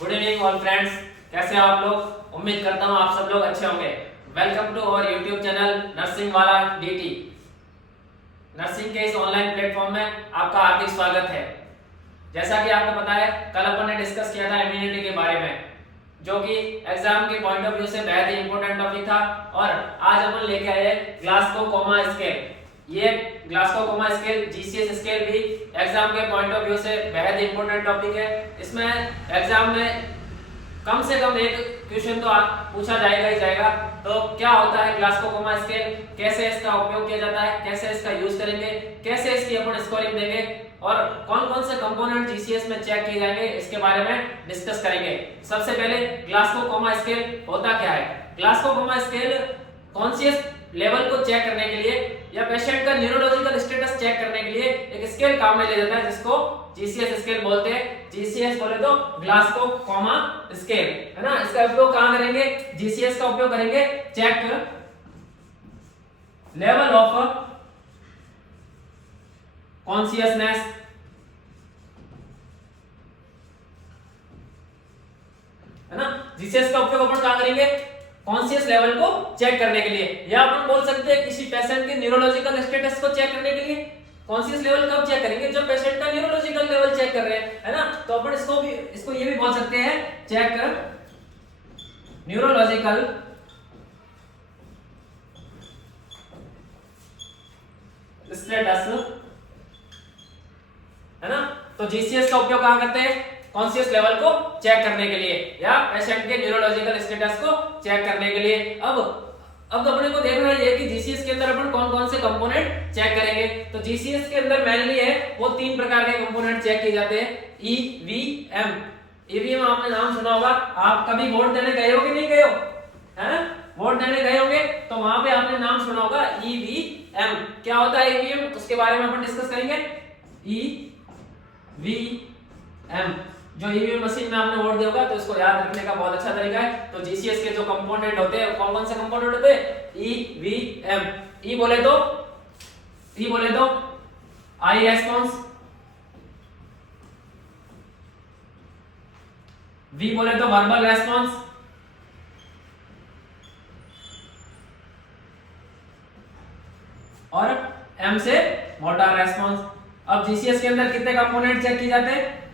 Good evening all friends, कैसे हैं आप लोग। उम्मीद करता हूं आप सब लोग अच्छे होंगे। Welcome to our YouTube channel nursing वाला डीटी। नर्सिंग के इस ऑनलाइन प्लेटफॉर्म में आपका हार्दिक स्वागत है। जैसा कि आपको पता है, कल अपन ने डिस्कस किया था इम्यूनिटी के बारे में, जो कि एग्जाम के पॉइंट ऑफ व्यू से बेहद ही इंपॉर्टेंट टॉपिक था। और आज अपन लेके आए ग्लासगो कोमा स्केल। ये Glasgow coma scale GCS scale भी एग्जाम के पॉइंट ऑफ व्यू से बेहद ही इंपॉर्टेंट टॉपिक है। इसमें एग्जाम में कम से कम एक क्वेश्चन तो पूछा जाएगा ही जाएगा। तो क्या होता है ग्लासगो कोमा स्केल, कैसे इसका उपयोग किया जाता है, कैसे इसका यूज करेंगे, कैसे इसकी अपन स्कोरिंग देंगे और कौन कौन से कंपोनेंट जीसीएस में चेक किए जाएंगे, इसके बारे में डिस्कस करेंगे। सबसे पहले ग्लासगो कोमा स्केल होता क्या है। Glasgow coma scale conscious level को चेक करने के लिए या पेशेंट का न्यूरोलॉजिकल स्टेटस चेक करने के लिए एक स्केल काम में ले जाता है, जिसको जीसीएस स्केल बोलते हैं। जीसीएस बोले तो ग्लासगो कोमा स्केल, है ना। इसका उपयोग कहां करेंगे, जीसीएस का उपयोग करेंगे चेक लेवल ऑफ कॉन्शियसनेस, है ना। जीसीएस का उपयोग अपन कहां करेंगे, कॉन्शियस लेवल को चेक करने के लिए, या अपन बोल सकते हैं किसी पेशेंट के न्यूरोलॉजिकल स्टेटस को चेक करने के लिए। कॉन्शियस लेवल कब चेक करेंगे, जब पेशेंट का न्यूरोलॉजिकल लेवल चेक कर रहे हैं, है ना। तो अपन इसको ये भी बोल सकते हैं चेक न्यूरोलॉजिकल स्टेटस, है ना। तो जीसीएस का उपयोग कहां करते हैं, कॉन्शियस लेवल को चेक करने के लिए या पेशेंट के न्यूरोलॉजिकल स्टेटस को चेक करने के लिए। अब अपने को देखना है कि जीसीएस के अंदर अपन कौन कौन से कंपोनेंट चेक करेंगे। तो जीसीएस के अंदर मेनली है वो 3 प्रकार के कंपोनेंट चेक किए जाते हैं। ईवीएम, ईवीएम आपने नाम सुना होगा। आप कभी वोट देने गए हो कि नहीं गए हो, हैं? वोट देने गए होंगे तो वहां पे आपने नाम सुना होगा ईवीएम। क्या होता है ईवीएम, उसके बारे में अपन डिस्कस करेंगे। ईवीएम, जो ईवीएम मशीन में आपने वोट दिया होगा, तो इसको याद रखने का बहुत अच्छा तरीका है। तो जीसीएस के जो कंपोनेंट होते हैं, कौन कौन से कंपोनेंट होते हैं, ईवीएम। ई बोले तो आई रेस्पॉन्स, वी बोले तो वर्बल रेस्पॉन्स, और एम से मोटर रेस्पॉन्स। अब जीसीएस के अंदर कितने कंपोनेंट चेक किए जाते हैं,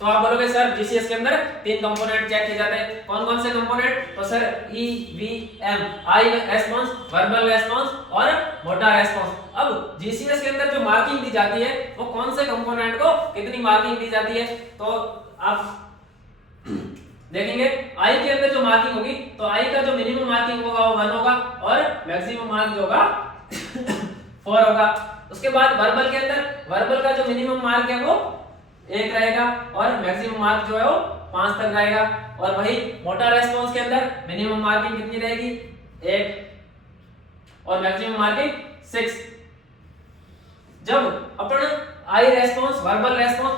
तो आप बोलोगे सर जीसीएस के अंदर 3 कंपोनेंट चेक किए जाते हैं। कौन कौन से कंपोनेंट, तो सर ईवीएम, आई रेस्पॉन्स, वर्बल रेस्पॉन्स और मोटर रेस्पॉन्स। अब जीसीएस के अंदर जो मार्किंग दी जाती है वो कौन से कंपोनेंट को कितनी मार्किंग दी जाती है, तो आप देखेंगे आई के अंदर जो मार्किंग होगी, तो आई का जो मिनिमम मार्किंग होगा वो 1 होगा और मैक्सिमम मार्क जो होगा 4 होगा। उसके बाद वर्बल के अंदर, वर्बल का जो मिनिमम मार्क है वो 1 रहेगा और मैक्सिमम मार्क जो है वो 5 तक रहेगा। और वही मोटर रेस्पॉन्स के अंदर मिनिमम मार्किंग कितनी रहेगी, 1 और मैक्सिमम मार्किंग 6। जब अपन आई रेस्पॉन्स, वर्बल रेस्पॉन्स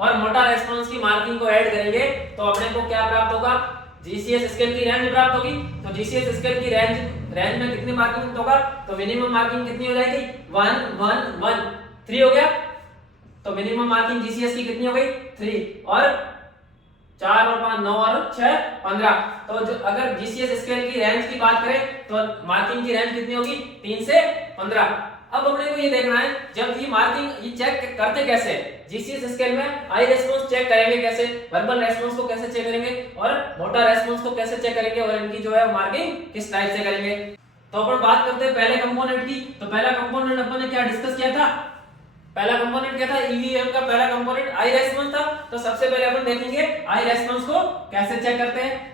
और मोटर रेस्पॉन्स की मार्किंग को ऐड करेंगे तो अपने को क्या प्राप्त होगा, जीसीएस स्केल की रेंज प्राप्त होगी। तो जीसीएस स्केल की रेंज में कितनी मार्किंग होगा, तो मिनिमम मार्किंग कितनी हो जाएगी, 1 1 1 3 हो गया। तो मिनिमम मार्किंग जीसीएस की कितनी हो गई, 3 और 4 और 5 9 और 6 15। तो जो अगर जीसीएस स्केल की रेंज की बात करें तो मार्किंग की रेंज कितनी होगी, 3 से 15। अब अपने को ये देखना है जब ये मार्किंग ये चेक करते कैसे, जीसीएस स्केल में आई रेस्पॉन्स चेक करेंगे कैसे, वर्बल रेस्पॉन्स को कैसे चेक करेंगे और मोटर रेस्पॉन्स को कैसे चेक करेंगे और इनकी जो है मार्किंग किस टाइप से करेंगे। तो अपन बात करते हैं पहले कंपोनेंट की। तो पहला कंपोनेंट अपन ने क्या डिस्कस किया था, पहला कंपोनेंट क्या था, ईवीएम का पहला कंपोनेंट आई रेस्पॉन्स था। तो सबसे पहले अपन देखेंगे आई रेस्पॉन्स को कैसे चेक करते हैं।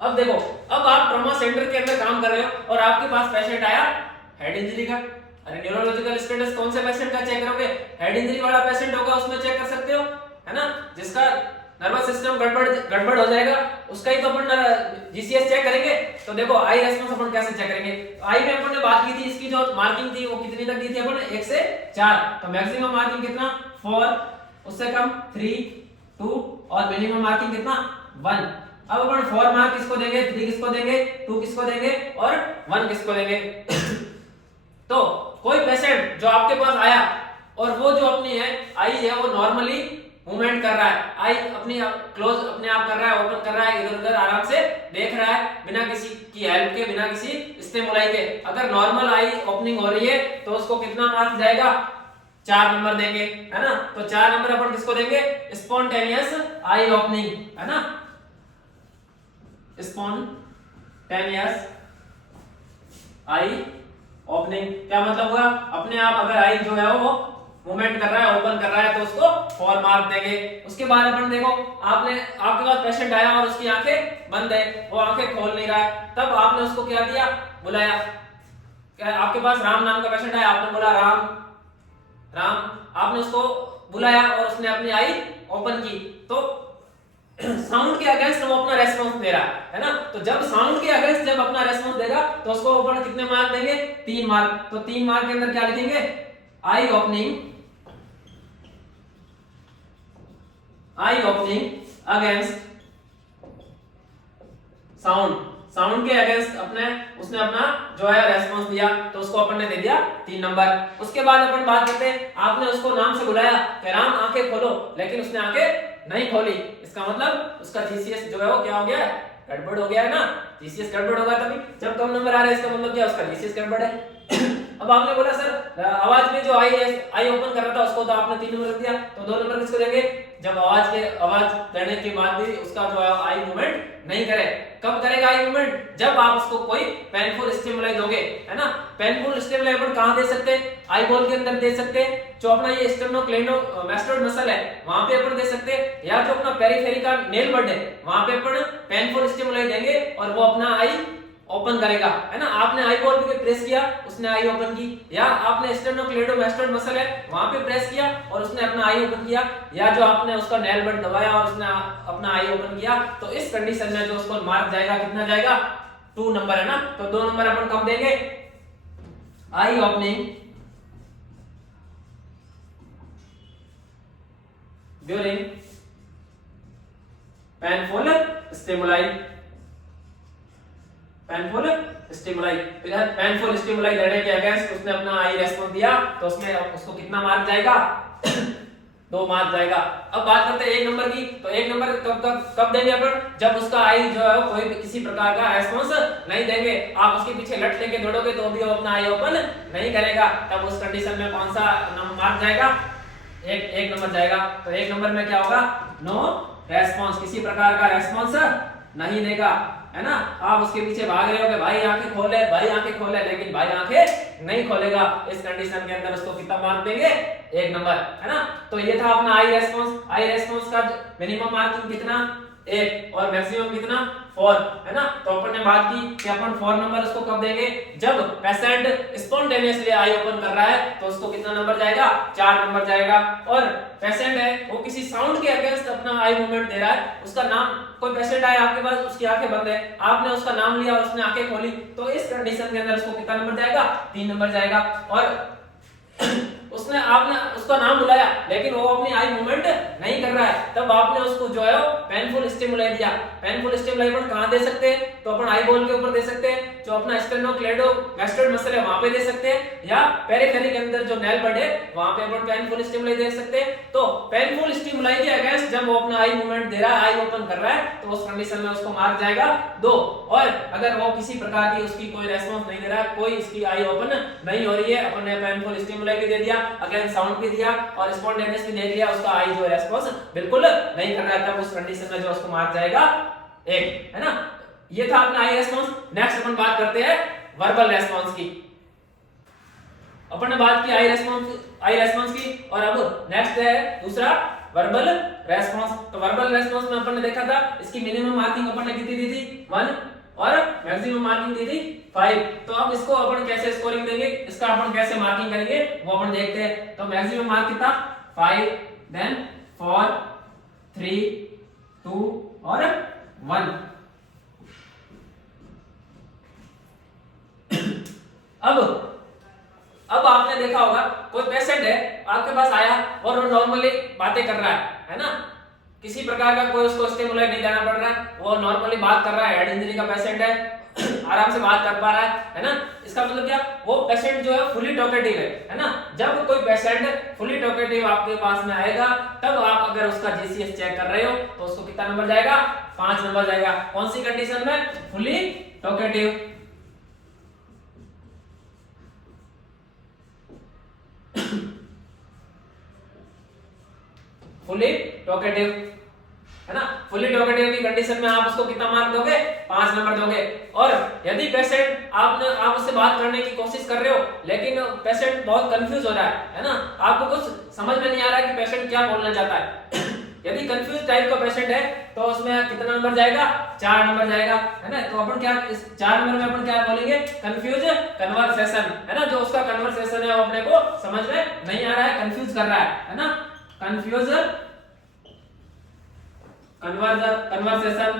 अब देखो, अब आप ट्रॉमा सेंटर के अंदर काम कर रहे हो और आपके पास पेशेंट आया हेड इंजरी का। अरे न्यूरोलॉजिकल स्टेटस कौन से पेशेंट का चेक करोगे, हेड इंजरी वाला पेशेंट होगा उसमें चेक कर सकते हो, है ना। जिसका नर्वस सिस्टम गड़बड़ हो जाएगा उसका ही तो अपन जीसीएस चेक करेंगे। तो देखो आई रेस्पॉन्स अपन कैसे चेक करेंगे। आई में अपन ने बात की थी, इसकी जो मार्किंग थी वो कितनी तक दी थी अपन ने, 1 से 4। तो मैक्सिमम मार्किंग कितना, 4, उससे कम 3 2 और मिनिमम मार्किंग कितना, 1। अब अपन 4 मार्क किसको देंगे, 3 किसको देंगे, 2 किसको देंगे और 1 किसको देंगे। तो कोई पेशेंट जो आपके पास आया और वो जो अपनी है आई है वो नॉर्मली मूवमेंट कर रहा है, आई अपनी क्लोज अपने आप कर रहा है, ओपन कर रहा है, इधर उधर आराम से देख रहा है बिना किसी की हेल्प के, बिना किसी स्टिमुलाई के। अगर नॉर्मल आई ओपनिंग हो रही है तो उसको कितना मार्क्स जाएगा? 4 नंबर देंगे, है ना। तो 4 नंबर अपन किसको देंगे? स्पॉन्टेनियस आई ओपनिंग, है ना। स्पॉन्टेनियस आई ओपनिंग क्या मतलब हुआ? अपने आप अगर आई जो है वो मूवमेंट कर रहा है, ओपन कर रहा है, तो उसको 4 मार्क देंगे। उसके बाद अपन देखो, आपके पास पेशेंट आया और उसकी आंखें बंद है, वो आंखें खोल नहीं रहा है, तब आपने उसको क्या दिया? बुलाया। क्या आपके पास राम नाम का पेशेंट आया, आपने बोला राम राम, आपने उसको बुलाया और उसने अपनी आई ओपन की, तो साउंड के अगेंस्ट वो अपना रेस्पॉन्स दे रहा है ना। तो जब साउंड के अगेंस्ट जब अपना रेस्पॉन्स देगा तो उसको अपन कितने मार्क देंगे? 3 मार्क। तो 3 मार्क के अंदर क्या लिखेंगे? आई ओपनिंग अगेंस्ट साउंड के अगेंस्ट उसने अपना जो है रेस्पॉन्स दिया, तो उसको अपन ने दे दिया 3 नंबर। उसके बाद अपन बात करते हैं, आपने उसको नाम से बुलाया कि राम आंखें खोलो, लेकिन उसने आंखें नहीं खोली, इसका मतलब उसका जीसीएस जो है वो क्या हो गया है? गड़बड़ हो गया है ना। जीसीएस गड़बड़ होगा तभी जब कम नंबर आ रहा है, इसका मतलब क्या? उसका जीसीएस गड़बड़ है। अब आपने बोला सर आवाज में जो आई ओपन कर रहा था उसको तो आपने 3 नंबर दिया, तो 2 नंबर किसको देंगे? जब आवाज देने के बाद भी उसका जो है आई मूवमेंट नहीं करे। कब करेगा आई मूवमेंट? जब आप उसको कोई पेनफुल स्टिमुलाई दोगे, है ना। पेनफुल स्टिमुलाई अपन कहां दे सकते हैं? आई बॉल के अंदर दे सकते हैं, जो अपना ये स्टेर्नोक्लेडोमास्टोइड मसल है वहां पे अपन दे सकते हैं, या जो अपना पेरिफेरी का नेल बड है वहां पे अपन पेनफुल स्टिमुलाई देंगे और वो अपना आई ओपन करेगा, है ना। आपने आई बॉल पे प्रेस किया, उसने आई ओपन की, या आपने स्टेर्नोक्लेडोमास्टोइड मसल है वहां पे प्रेस किया और उसने अपना आई ओपन किया, या जो आपने उसका नेल बड दबाया और उसने अपना आई ओपन किया, तो इस कंडीशन में जो उसको मार्क जाएगा कितना जाएगा? 2 नंबर, है ना। तो 2 नंबर अपन कब देंगे? Eye opening during painful stimuli painful stimuli देने के अगेंस्ट उसने अपना आई रेस्पॉन्स दिया, तो उसमें उसको कितना मार्क जाएगा? 2 मार्क जाएगा। अब बात करते हैं 1 नंबर की। तो 1 नंबर कब देंगे अपन? जब उसका आई जो है कोई किसी प्रकार का रेस्पॉन्स नहीं देंगे, आप उसके पीछे लट लेके दौड़ोगे तो भी वो अपना आई ओपन नहीं करेगा, तब उस कंडीशन में कौन सा मार्क जाएगा? एक नंबर जाएगा। तो 1 नंबर में क्या होगा? नो रेस्पॉन्स, किसी प्रकार का रेस्पॉन्स नहीं देगा, है ना। आप उसके पीछे भाग रहे हो कि भाई आंखें खोले, भाई आंखें खोले, लेकिन भाई आंखें नहीं खोलेगा। इस कंडीशन के अंदर उसको कितना मार्क देंगे? 1 नंबर, है ना। तो ये था अपना आई रेस्पॉन्स का मिनिमम मार्किंग कितना? 1 और मैक्सिमम कितना? 4, है ना। तो अपन ने बात की कि अपन 4 नंबर उसको कब देंगे? जब पेशेंट स्पॉन्टेनियसली आई ओपन कर रहा है तो उसको कितना नंबर जाएगा? 4 नंबर जाएगा। और पेशेंट है वो किसी साउंड के अगेंस्ट अपना आई मूवमेंट दे रहा है, उसका नाम, कोई पेशेंट आया आपके पास, उसकी आंखें बंद है, आपने उसका नाम लिया और उसने आंखें खोली, तो इस कंडीशन के अंदर उसको कितना नंबर जाएगा? 3 नंबर जाएगा। और आपने उसका नाम बुलाया लेकिन वो अपनी आई मूवमेंट नहीं कर रहा है, तब आपने उसको जो है पेनफुल स्टिमुलाई दिया। पेनफुल स्टिमुलाई अपन कहां दे सकते हैं? तो अपन आई बॉल के ऊपर दे सकते हैं, जो अपना स्टेर्नोक्लेडोमास्टोइड मसल है वहां पे दे सकते हैं, या पेरिफेरी के अंदर जो नेल बड है वहां पे अपन पेनफुल स्टिमुलाई दे सकते हैं। तो पेनफुल स्टिमुलाई के अगेंस्ट जब वो अपना आई मूवमेंट दे रहा है, आई ओपन कर रहा है, तो उस कंडीशन में उसको मार्क जाएगा 2। और अगर वो किसी प्रकार की उसकी कोई रेस्पॉन्स नहीं दे रहा है, कोई इसकी आई ओपन नहीं हो रही है, अपन ने पेनफुल स्टिमुलाई भी दे दिया, अगेन साउंड भी दिया और स्पॉन्टेनियस भी देख लिया, उसका आई जो रेस्पॉन्स बिल्कुल नहीं कर रहा है, तब उस कंडीशन में जो उसको मार्क जाएगा 1, है ना। ये था अपना आई रेस्पॉन्स। नेक्स्ट अपन बात करते हैं वर्बल रेस्पॉन्स की। अपन ने बात की आई रेस्पॉन्स की, और अब नेक्स्ट है दूसरा वर्बल रेस्पॉन्स। तो वर्बल रेस्पॉन्स में अपन ने देखा था इसकी मिनिमम मार्किंग अपन ने कितनी दी थी? 1 और मैक्सिमम मार्किंग दी थी 5। तो अब इसको अपन कैसे स्कोरिंग देंगे, इसका अपन कैसे मार्किंग करेंगे वो अपन देखते हैं। तो मैक्सिमम मार्क कितना? 5, देन 4, 3, 2 और 1। अब आपने देखा होगा कोई पेशेंट है आपके पास आया और वो नॉर्मली बातें कर रहा है ना, किसी प्रकार का कोई उसको स्टिमुलेट नहीं देना पड़ रहा है, वो नॉर्मली बात कर रहा है, हेड इंजरी का पेशेंट है। आराम से बात कर पा रहा है ना। इसका मतलब क्या, वो पेशेंट जो है फुली टॉकेटिव है ना। जब कोई पेशेंट फुली टॉकेटिव आपके पास में आएगा तब आप अगर उसका जीसीएस चेक कर रहे हो तो उसको कितना नंबर जाएगा, 5 नंबर जाएगा। कौन सी कंडीशन में, फुली टॉकेटिव। फुली टॉकेटिव है ना। फुली टॉकेटिव की कंडीशन में आप उसको कितना मार्क दोगे, 5 नंबर दोगे। और यदि पेशेंट आप उससे बात करने की कोशिश कर रहे हो लेकिन पेशेंट बहुत कंफ्यूज हो रहा है ना, आपको कुछ समझ में नहीं आ रहा है कि पेशेंट क्या बोलना चाहता है यदि कंफ्यूज टाइप का पेशेंट है तो उसमें कितना नंबर जाएगा, 4 नंबर जाएगा है ना। तो अपन क्या, इस 4 नंबर में अपन क्या बोलेंगे, कंफ्यूज कन्वर्सेशन है ना। जो उसका कन्वर्सेशन है वो अपने को समझ में नहीं आ रहा है, कंफ्यूज कर रहा है ना। कंफ्यूज कन्वर्सेशन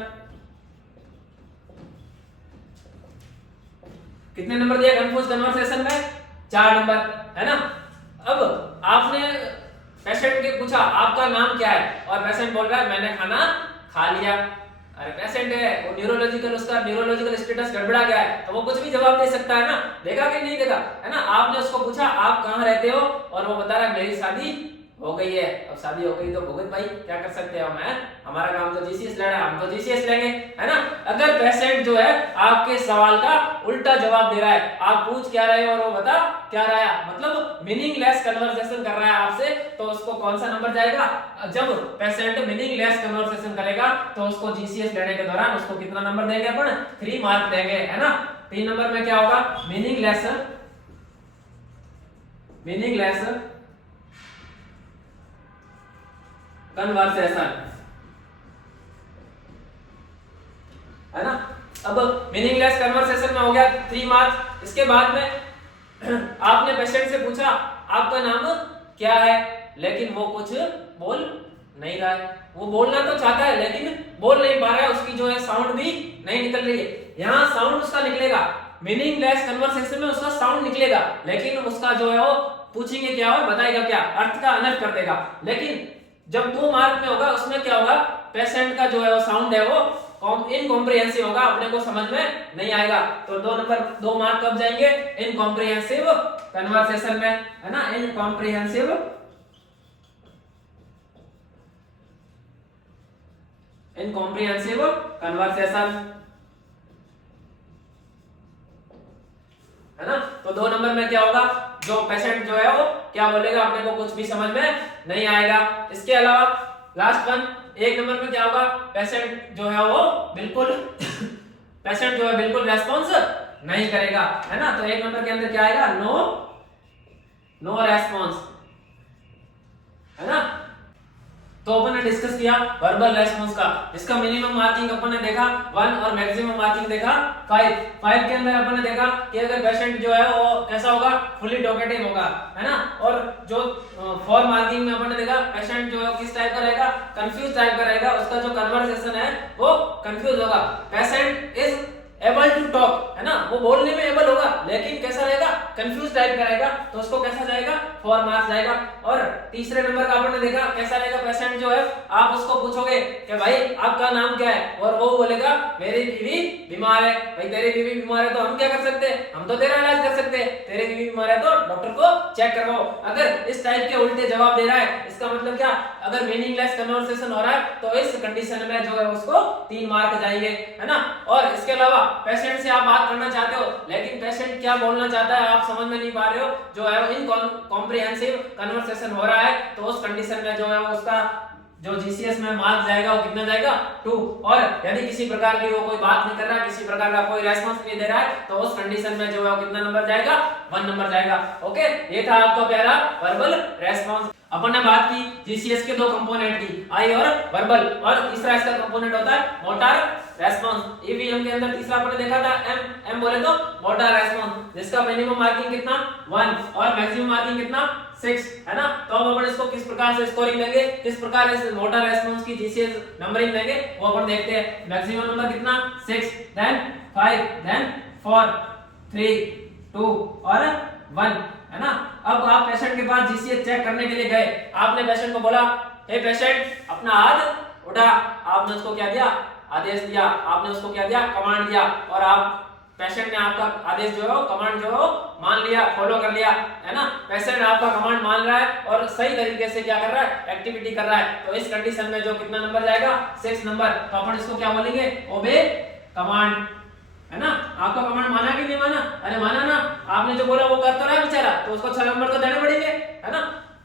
कितने नंबर दिया कंफ्यूज कन्वर्सेशन में, 4 नंबर है ना। अब आपने पेशेंट के पूछा आपका नाम क्या है और पेशेंट बोल रहा है मैंने खाना खा लिया। अरे पेशेंट है वो न्यूरोलॉजिकल, उसका न्यूरोलॉजिकल स्टेटस गड़बड़ा गया है तो वो कुछ भी जवाब दे सकता है ना, देखा कि नहीं देखा है ना। आपने उसको पूछा आप कहाँ रहते हो और वो बता रहा है मेरी शादी हो गई है। अब शादी हो गई तो भुगत भाई क्या कर सकते हैं हम, हमारा काम तो जीसीएस लेना है, हम तो जीसीएस लेंगे है ना। अगर पेशेंट जो है आपके सवाल का उल्टा जवाब दे रहा है, आप पूछ क्या रहे हो और वो बता क्या रहा है, मतलब मीनिंगलेस कन्वर्सेशन कर रहा है आपसे, तो उसको कौन सा नंबर जाएगा। जब पेशेंट मीनिंगलेस कन्वर्सेशन करेगा तो उसको जीसीएस लेने के दौरान उसको कितना नंबर देंगे अपन, 3 मार्क देंगे है ना। 3 नंबर में क्या होगा, मीनिंगलेस कन्वर्सेशन है ना। अब मीनिंगलेस कन्वर्सेशन में हो गया 3 मार्क्स। इसके बाद में आपने पेशेंट से पूछा आपका नाम क्या है, लेकिन वो कुछ बोल नहीं रहा है। वो बोलना तो चाहता है लेकिन बोल नहीं पा रहा है, उसकी जो है साउंड भी नहीं निकल रही है। यहाँ साउंड उसका निकलेगा, मीनिंगलेस कन्वर्सेशन में उसका साउंड निकलेगा लेकिन उसका जो है वो पूछेंगे क्या और बताएगा क्या, अर्थ का अनर्थ कर देगा। लेकिन जब 2 मार्क में होगा उसमें क्या होगा, पेशेंट का जो है वो साउंड है वो इनकॉम्प्रिहेंसिव होगा, अपने को समझ में नहीं आएगा। तो 2 मार्क कब जाएंगे, इनकॉम्प्रिहेंसिव कन्वर्सेशन में है ना। इनकॉम्प्रिहेंसिव कन्वर्सेशन है ना। तो 2 नंबर में क्या होगा, जो पेशेंट जो है वो क्या बोलेगा अपने को कुछ भी समझ में नहीं आएगा। इसके अलावा लास्ट वन 1 नंबर में क्या होगा, पेशेंट जो है वो बिल्कुल पेशेंट जो है बिल्कुल रेस्पॉन्स नहीं करेगा है ना। तो 1 नंबर के अंदर क्या आएगा, नो रेस्पॉन्स है ना। तो अपन ने डिस्कस किया वर्बल रेस्पॉन्स का, इसका मिनिमम मार्किंग अपन ने देखा 1 और मैक्सिमम मार्किंग देखा 5 के अंदर अपन ने देखा कि अगर पेशेंट जो है वो कैसा होगा, फुली टॉकेटिव होगा है ना। और जो 4 मार्किंग में अपन ने देखा पेशेंट जो है किस टाइप का रहेगा, कंफ्यूज टाइप का रहेगा, उसका जो कन्वर्सेशन है वो कंफ्यूज होगा। Patient is able to talk है ना, वो बोलने में एबल होगा लेकिन कैसा रहेगा, कंफ्यूज टाइप का रहेगा, तो उसको कैसा जाएगा, 4 मार्क्स जाएगा। और तीसरे नंबर का आपने देखा कैसा रहेगा, पेशेंट जो है आप उसको पूछोगे कि भाई आपका नाम क्या है और वो बोलेगा मेरी बीवी बीमार है। भाई तेरी बीवी बीमार है तो हम क्या कर सकते हैं, हम तो तेरा इलाज कर सकते हैं, तेरी बीवी बीमार है तो डॉक्टर को चेक करवाओ। अगर इस टाइप के उल्टे जवाब दे रहा है इसका मतलब क्या, अगर मीनिंगलेस कन्वर्सेशन हो रहा है तो इस कंडीशन में जो है उसको 3 मार्क जाएंगे है ना। और इसके अलावा पेशेंट से आप बात करना चाहते हो लेकिन पेशेंट क्या बोलना चाहता है आप समझ में नहीं पा रहे हो, जो है इनकॉम्प्रिहेंसिव कन्वर्सेशन हो रहा है, तो उस कंडीशन में जो है उसका जो जीसीएस में मार्क्स जाएगा वो कितना जाएगा, 2। और यदि किसी प्रकार की वो कोई बात नहीं कर रहा है, किसी प्रकार का कोई रेस्पॉन्स नहीं दे रहा है, तो उस कंडीशन में जो है वो कितना नंबर जाएगा, 1 नंबर जाएगा। ओके, ये था आपका प्यारा वर्बल रेस्पॉन्स। अपन ने बात की जीसीएस के 2 कंपोनेंट की, आई और वर्बल, और तीसरा इसका कंपोनेंट होता है मोटर रेस्पॉन्स। ईवीएम के अंदर तीसरा अपन ने देखा था एम बोले तो मोटर रेस्पॉन्स, जिसका मिनिमम मार्किंग कितना 1 और मैक्सिमम मार्किंग कितना 6 है ना। तो अब अपन इसको किस प्रकार से स्कोरिंग देंगे, किस प्रकार इस मोटर रेस्पॉन्स की जीसीएस नंबरिंग देंगे वो अपन देखते हैं। मैक्सिमम नंबर कितना 6, देन 5, देन 4, 3, 2 और 1 है ना। अब आप पेशेंट के पास जीसीएस चेक करने के लिए गए, आपने पेशेंट को बोला हे पेशेंट अपना हाथ उठा, आपने उसको क्या दिया, आदेश दिया, आपने उसको क्या दिया, कमांड दिया, और आप पेशेंट ने आपका आदेश जो है कमांड जो है मान लिया, फॉलो कर लिया, है ना। पेशेंट आपका कमांड मान रहा है और सही तरीके से क्या कर रहा है, एक्टिविटी कर रहा है, तो इस कंडीशन में जो कितना नंबर जाएगा, 6 नंबर। तो अपन इसको क्या बोलेंगे, ओबे कमांड, है ना। आपका कमांड माना कि नहीं माना, अरे माना ना, आपने जो बोला वो कर तो रहा है बेचारा, तो उसको 6 नंबर तो देने पड़ेंगे, है ना।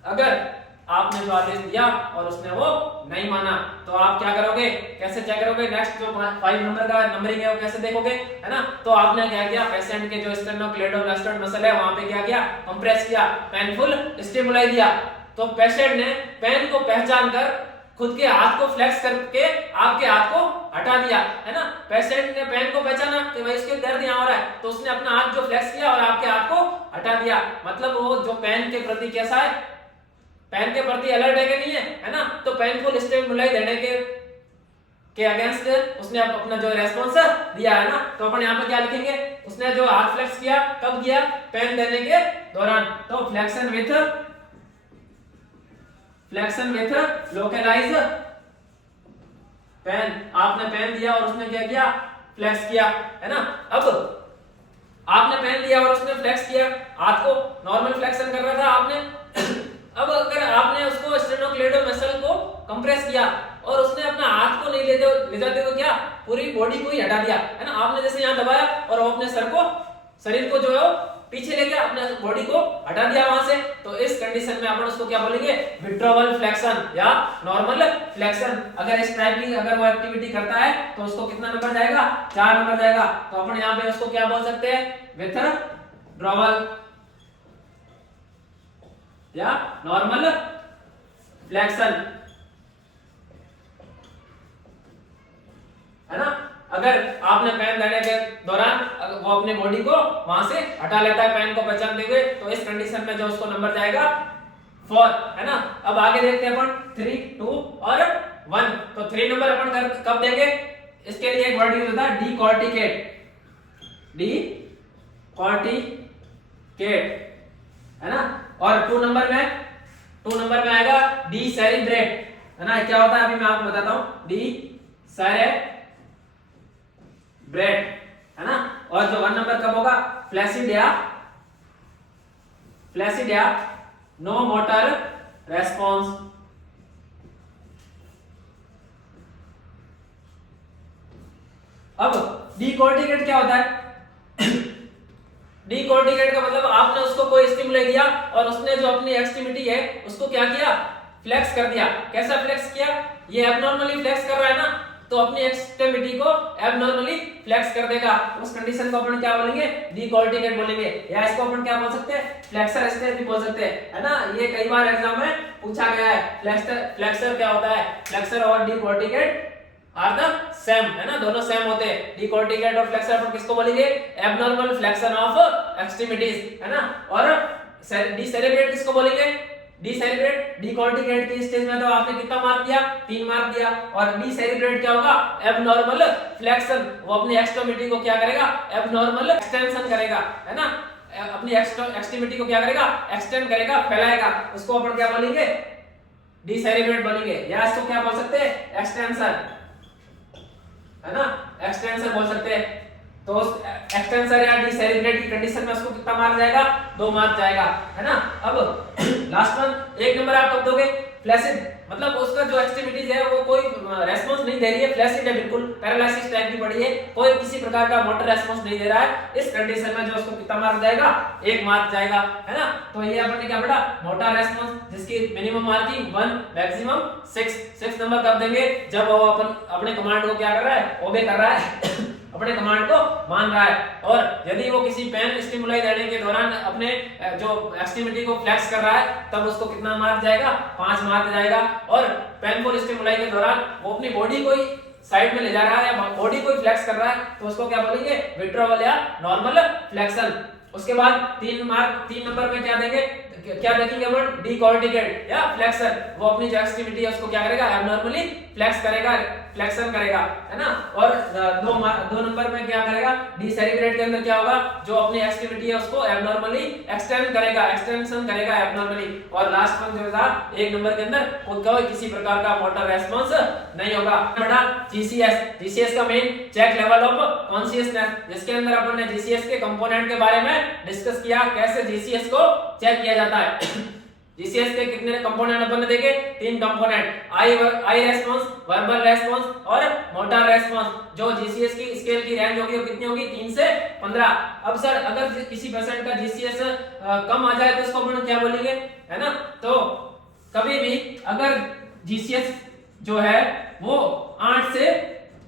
अगर आपने जो आदेश दिया और उसने वो नहीं माना तो आप क्या करोगे, कैसे चेक करोगे, नेक्स्ट जो 5 नंबर का नंबरिंग है वो कैसे देखोगे, है ना। तो आपने क्या किया, पेशेंट के जो स्टेनोक्लेडोमास्टोइड मसल है वहां पे क्या किया, कंप्रेस किया, पेनफुल स्टिमुलाई दिया। तो पेशेंट ने पेन को पहचान कर खुद के हाथ को फ्लेक्स करके आपके हाथ को हटा दिया, है ना। पेशेंट ने पेन को पहचाना कि भाई इसके दर्द यहाँ हो रहा है, तो उसने अपना हाथ जो फ्लेक्स किया और आपके हाथ को हटा दिया। मतलब वो जो पेन के प्रति कैसा है, पेन के प्रति अलर्ट है कि नहीं है ना। तो पेनफुल स्टिमुलाई देने के अगेंस्ट उसने अपना जो रेस्पॉन्स दिया, है ना। तो अपन यहाँ पे क्या लिखेंगे, उसने जो हाथ फ्लेक्स किया कब किया, पेन देने के दौरान। तो फ्लेक्शन विथ लोकलाइज पेन, आपने पेन दिया और उसने क्या किया, फ्लेक्स किया, है ना। अब आपने पेन दिया और उसने फ्लेक्स किया, हाथ को नॉर्मल फ्लेक्शन कर रहा था आपने। अब अगर आपने उसको स्टेनोक्लेडो मसल को कंप्रेस किया और उसने अपना हाथ को नहीं ले जाते हुए क्या, पूरी बॉडी को ही हटा दिया, है ना। आपने जैसे यहाँ दबाया और वो अपने शरीर को जो है पीछे लेके अपने बॉडी को हटा दिया वहां से, तो इस कंडीशन में अपन उसको क्या बोलेंगे, विथड्रॉवल फ्लेक्शन या नॉर्मल फ्लेक्शन। अगर इस टाइप की अगर वो एक्टिविटी करता है तो उसको कितना नंबर जाएगा, 4 नंबर जाएगा। तो अपन यहाँ पे उसको क्या बोल सकते हैं, विथड्रॉवल या नॉर्मल फ्लेक्शन, है ना। अगर आपने पेन देने के दौरान वो अपनी बॉडी को वहां से हटा लेता है पेन को पहचानते हुए, तो इस कंडीशन में जो उसको नंबर जाएगा 4, है ना। अब आगे देखते हैं अपन 3, 2 और 1। तो 3 नंबर अपन कब देंगे, इसके लिए एक वर्ड यूज होता है डीकॉर्टिकेट, है ना। और 2 नंबर में आएगा डीसेरिब्रेट, है ना। क्या होता है अभी मैं आपको बताता हूं, डीसेरिब्रेट, है ना। और जो 1 नंबर कब होगा, फ्लैसिडिया नो मोटर रेस्पॉन्स। अब डीकॉर्टिकेट क्या होता है, डीकॉर्टिकेट का मतलब आपने उसको कोई स्टिमुलाई दिया और उसने जो अपनी एक्सट्रीमिटी है उसको क्या किया, फ्लेक्स कर दिया। कैसा फ्लेक्स किया, ये एबनॉर्मली फ्लेक्स कर रहा है ना, तो अपनी एक्सट्रीमिटी को एबनॉर्मली फ्लेक्स कर देगा। उस कंडीशन को अपन क्या बोलेंगे, डीकॉर्टिकेट बोलेंगे, या इसको अपन क्या बोल सकते हैं, फ्लेक्सर स्टेज भी बोल सकते हैं, है ना। ये कई बार एग्जाम में पूछा गया है। फ्लेक्सर क्या होता है, फ्लेक्सर और डीकॉर्टिकेट आर द सेम, है ना, दोनों सेम होते हैं। डीकॉर्टिकेट और फ्लेक्सर अपन किसको बोलेंगे, एबनॉर्मल फ्लेक्शन ऑफ एक्सट्रीमिटीज, है ना। और डीसेरिब्रेट किसको बोलेंगे, डीसेरिब्रेट। डीकॉर्टिकेट की स्टेज में तो आपने कितना मार्क दिया, 3 मार्क दिया। और डीसेरिब्रेट क्या होगा, एबनॉर्मल फ्लेक्शन, वो अपनी एक्सट्रीमिटी को क्या करेगा, एबनॉर्मल एक्सटेंशन करेगा, है ना। अपनी एक्सट्रीमिटी को क्या करेगा, एक्सटेंड करेगा, फैलाएगा, उसको अपन क्या बोलेंगे, डीसेरिब्रेट बोलेंगे, या इसको क्या बोल सकते हैं, एक्सटेंशन, है ना, एक्सटेंशन बोल सकते हैं। तो एक्सटेंशन या डीसेरिब्रेट की कंडीशन में उसको कितना मार्क जाएगा, 2 मार्क जाएगा, है ना। अब लास्ट वन, 1 नंबर आप कब दोगे, फ्लैसिड, मतलब उसका जो एक्सट्रीमिटीज है वो कोई रेस्पॉन्स नहीं दे रही है, फ्लैसिड है, बिल्कुल पैरालिसिस टाइप की पड़ी है, कोई किसी प्रकार का मोटर रेस्पॉन्स नहीं दे रहा है। इस कंडीशन में जो उसको कितना मार्क जाएगा, 1 मार्क जाएगा, है ना। तो ये अपन ने क्या पढ़ा, मोटर रेस्पॉन्स जिसकी मिनिमम मार्किंग 1, मैक्सिमम 6 नंबर कब देंगे, जब वो अपन अपने कमांड को क्या कर रहा है, ओबे कर रहा है अपने कमांड को मान रहा है। और यदि वो किसी पेन स्टिमुलाई देने के दौरान अपने जो एक्सट्रीमिटी को फ्लेक्स कर रहा है, तब उसको कितना मार्क जाएगा, 5 मार्क जाएगा। और पेनफुल स्टिमुलाई के दौरान वो अपनी बॉडी को ही साइड में ले जा रहा है, बॉडी को ही फ्लेक्स कर रहा है, तो उसको क्या बोलेंगे, विथड्रॉवल या नॉर्मल फ्लेक्शन। उसके बाद 3 नंबर में क्या देंगे, क्या देखेंगे अपन, डिकॉर्टिकेट या फ्लेक्सर, वो अपनी जो एक्सट्रीमिटी है उसको क्या करेगा, एबनॉर्मली फ्लेक्स करेगा, फ्लेक्शन करेगा, है ना। और 2 नंबर में क्या करेगा, डिसेरिब्रेट के अंदर क्या होगा, जो अपनी एक्सट्रीमिटी है उसको एबनॉर्मली एक्सटेंड करेगा, एक्सटेंशन करेगा एबनॉर्मली। और लास्ट वन जो था 1 नंबर के अंदर, कोई किसी प्रकार का मोटर रेस्पॉन्स नहीं होगा। बड़ा जीसीएस, जीसीएस का main check level of consciousness, जिसके अंदर अपन ने जीसीएस के कंपोनेंट के बारे में डिस्कस किया, कैसे जीसीएस को चेक किया जाता है। जीसीएस के कितने कंपोनेंट अपन ने देखे, 3 कंपोनेंट, आई रेस्पॉन्स, वर्बल रेस्पॉन्स और मोटर रेस्पॉन्स। जो जीसीएस की स्केल की रेंज होगी वो कितनी होगी, 3 से 15। अब सर अगर किसी पेशेंट का जीसीएस कम आ जाए तो उसको अपन क्या बोलेंगे, है ना। तो कभी भी अगर जीसीएस जो है वो 8 से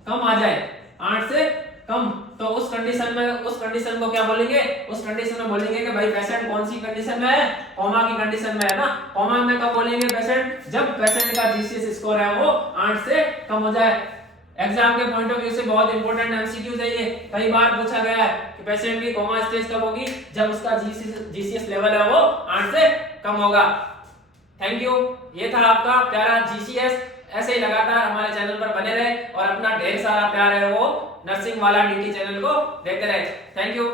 कम आ जाए, 8 से कम, तो उस कंडीशन को क्या बोलेंगे, उस कंडीशन में बोलेंगे कि भाई पेशेंट कौन सी कंडीशन में है, कोमा की कंडीशन में है ना। कोमा में कब बोलेंगे पेशेंट, जब पेशेंट का जीसीएस स्कोर है वो 8 से कम हो जाए। एग्जाम के पॉइंट ऑफ व्यू से बहुत इंपॉर्टेंट एमसीक्यूज है ये, कई बार पूछा गया है कि पेशेंट की कोमा स्टेज कब होगी, जब उसका जीसीएस लेवल है वो 8 से कम होगा। थैंक यू, ये था आपका प्यारा जीसीएस। ऐसे ही लगातार हमारे चैनल पर बने रहे और अपना ढेर सारा प्यार है वो नर्सिंग वाला डीटी चैनल को देखते रहे। Thank you.